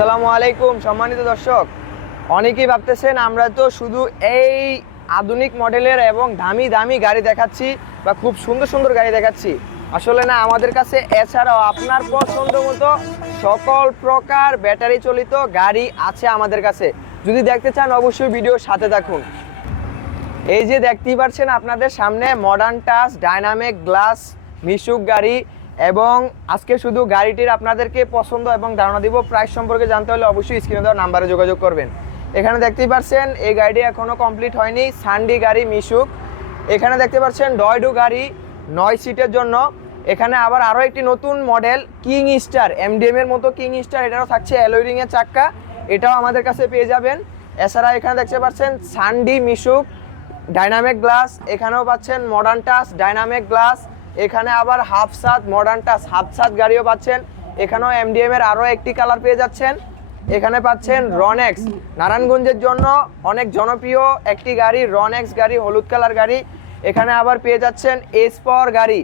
আসসালামু আলাইকুম সম্মানিত দর্শক। অনেকেই ভাবতেছেন আমরা তো শুধু এই আধুনিক মডেলের এবং দামি দামি গাড়ি দেখাচ্ছি বা খুব সুন্দর সুন্দর গাড়ি দেখাচ্ছি। আসলে না, আমাদের কাছে এছাড়াও আপনার পছন্দ মতো সকল প্রকার ব্যাটারি চালিত গাড়ি আছে আমাদের কাছে। যদি দেখতে চান অবশ্যই ভিডিওর সাথে থাকুন। এই যে দেখতেই পাচ্ছেন আপনাদের সামনে মডার্ন টাচ ডাইনামিক গ্লাস মিশুক গাড়ি, এবং আজকে শুধু গাড়িটির আপনাদেরকে পছন্দ এবং ধারণা দিব। প্রাইস সম্পর্কে জানতে হলে অবশ্যই স্ক্রিনে দেওয়া নাম্বারে যোগাযোগ করবেন। এখানে দেখতেই পাচ্ছেন এই গাড়িটি এখনও কমপ্লিট হয়নি, সানডি গাড়ি মিশুক। এখানে দেখতে পাচ্ছেন ডয়ডু গাড়ি 9 সিটের জন্য। এখানে আবার আরও একটি নতুন মডেল কিং স্টার, এমডিএম এর মতো কিং স্টার, এটাও থাকছে অ্যালয় রিংয়ের চাক্কা, এটাও আমাদের কাছে পেয়ে যাবেন। এছাড়া এখানে দেখতে পাচ্ছেন সানডি মিশুক ডাইনামিক গ্লাস, এখানেও পাচ্ছেন মডার্ন টাচ ডাইনামিক গ্লাস। এখানে আবার হাফসাদ মডার্ন টাচ হাফসাদ গাড়িও পাচ্ছেন। এখানেও এমডিএম এর আরও একটি কালার পেয়ে যাচ্ছেন। এখানে পাচ্ছেন রনেক্স, নারায়ণগঞ্জের জন্য অনেক জনপ্রিয় একটি গাড়ি, রনেক্স গাড়ি হলুদ কালার গাড়ি। এখানে আবার পেয়ে যাচ্ছেন এস পাওয়ার গাড়ি,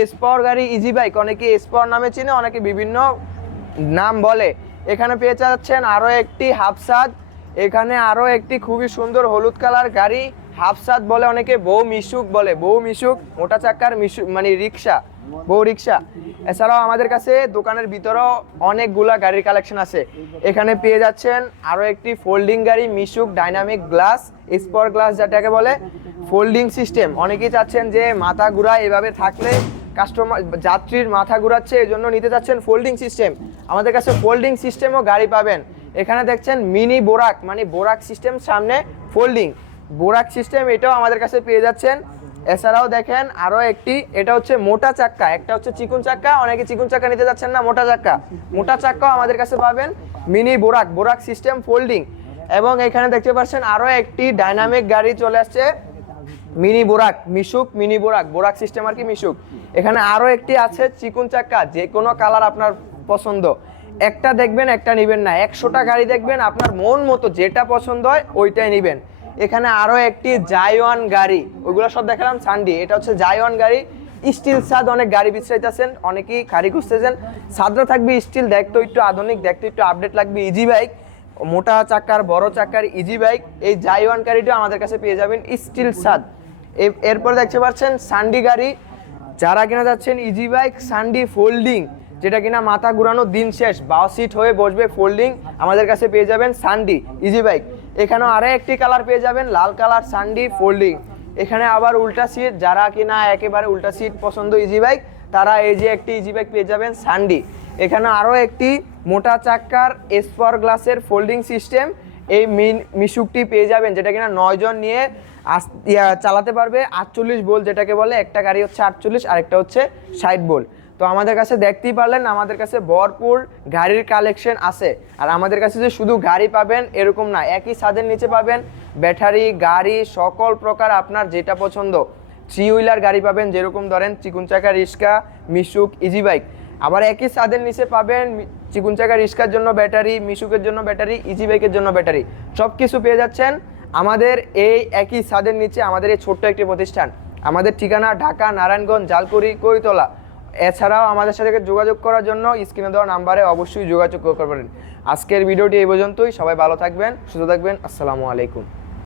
এস পাওয়ার গাড়ি ইজি বাইক, অনেকে এস পাওয়ার নামে চিনে, অনেকে বিভিন্ন নাম বলে। এখানে পেয়ে যাচ্ছেন আরও একটি হাফসাদ। এখানে আরও একটি খুবই সুন্দর হলুদ কালার গাড়ি, হাফসাদ বলে অনেকে, বউ মিশুক বলে, বউ মিশুক মোটা চাক্কার মিশুক মানে রিক্সা, বউ রিক্সা। এছাড়াও আমাদের কাছে দোকানের ভিতরেও অনেকগুলা গাড়ির কালেকশন আছে। এখানে পেয়ে যাচ্ছেন আরও একটি ফোল্ডিং গাড়ি মিশুক ডাইনামিক গ্লাস, স্পর গ্লাস যেটাকে বলে, ফোল্ডিং সিস্টেম। অনেকেই চাচ্ছেন যে মাথা ঘুরায়, এভাবে থাকলে কাস্টমার যাত্রীর মাথা ঘুরাচ্ছে, এই জন্য নিতে চাচ্ছেন ফোল্ডিং সিস্টেম। আমাদের কাছে ফোল্ডিং সিস্টেমও গাড়ি পাবেন। এখানে দেখছেন মিনি বোরাক, মানে বোরাক সিস্টেম, সামনে ফোল্ডিং বোরাক সিস্টেম, এটাও আমাদের কাছে পেয়ে যাচ্ছেন। এছাড়াও দেখেন আরও একটি, এটা হচ্ছে মোটা চাক্কা, একটা হচ্ছে চিকুন চাক্কা, অনেকে চিকুন চাক্কা নিতে যাচ্ছেন না, মোটা চাক্কা, মোটা চাক্কাও আমাদের কাছে পাবেন, মিনি বোরাক, বোরাক সিস্টেম ফোল্ডিং। এবং এখানে দেখতে পাচ্ছেন আরও একটি ডাইনামিক গাড়ি চলে আসছে, মিনি বোরাক মিশুক, মিনি বোরাক, বোরাক সিস্টেম আর কি মিশুক। এখানে আরও একটি আছে চিকুন চাক্কা, যে কোনো কালার আপনার পছন্দ, একটা দেখবেন একটা নেবেন না, 100টা গাড়ি দেখবেন, আপনার মন মতো যেটা পছন্দ হয় ওইটাই নেবেন। এখানে আরও একটি জায়ওয়ান গাড়ি, ওইগুলো সব দেখালাম সানডি, এটা হচ্ছে জায়ওয়ান গাড়ি স্টিল ছাদ। অনেক গাড়ি বিছড়াইতেছেন, অনেকেই গাড়ি খুঁজতেছেন, ছাদরা থাকবে স্টিল, দেখতে একটু আধুনিক, দেখতে একটু আপডেট লাগবে, ইজি বাইক, মোটা চাক্কার বড় চাক্কার ইজি বাইক, এই জায়ওয়ান গাড়িটা আমাদের কাছে পেয়ে যাবেন স্টিল ছাদ। এরপর দেখতে পাচ্ছেন সানডি গাড়ি, যারা কিনা যাচ্ছেন ইজি বাইক সানডি ফোল্ডিং, যেটা কিনা মাথা ঘুরানো দিন শেষ, বাও সিট হয়ে বসবে ফোল্ডিং, আমাদের কাছে পেয়ে যাবেন সানডি ইজি বাইক। এখানেও আরও একটি কালার পেয়ে যাবেন লাল কালার সানডি ফোল্ডিং। এখানে আবার উল্টা সিট, যারা কিনা একেবারে উল্টা সিট পছন্দ ইজি বাইক, তারা এই যে একটি ইজি বাইক পেয়ে যাবেন সানডি। এখানে আরও একটি মোটা চাক্কার স্পর গ্লাসের ফোল্ডিং সিস্টেম, এই মিশুকটি পেয়ে যাবেন, যেটা কিনা 9 জন নিয়ে চালাতে পারবে, 48 ভোল্ট যেটাকে বলে, একটা গাড়ি হচ্ছে 48, আরেকটা হচ্ছে 60 ভোল্ট। তো আমাদের কাছে দেখতেই পারলেন, আমাদের কাছে ভরপুর গাড়ির কালেকশন আছে। আর আমাদের কাছে যে শুধু গাড়ি পাবেন এরকম না, একই ছাদের নিচে পাবেন ব্যাটারি গাড়ি, সকল প্রকার আপনার যেটা পছন্দ, 3 হুইলার গাড়ি পাবেন, যেরকম ধরেন চিকুন চাকা রিক্সা মিশুক ইজি বাইক। আবার একই ছাদের নিচে পাবেন চিকুন চাকা রিক্সার জন্য ব্যাটারি, মিশুকের জন্য ব্যাটারি, ইজি বাইকের জন্য ব্যাটারি, সব কিছু পেয়ে যাচ্ছেন আমাদের এই একই ছাদের নিচে, আমাদের এই ছোট্ট একটি প্রতিষ্ঠান। আমাদের ঠিকানা ঢাকা নারায়ণগঞ্জ জালকুড়ি করিতলা। এছাড়াও আমাদের সাথে যোগাযোগ করার জন্য স্ক্রিনে দেওয়া নাম্বারে অবশ্যই যোগাযোগ করবেন। আজকের ভিডিওটি এই পর্যন্তই, সবাই ভালো থাকবেন, সুস্থ থাকবেন, আসসালামু আলাইকুম।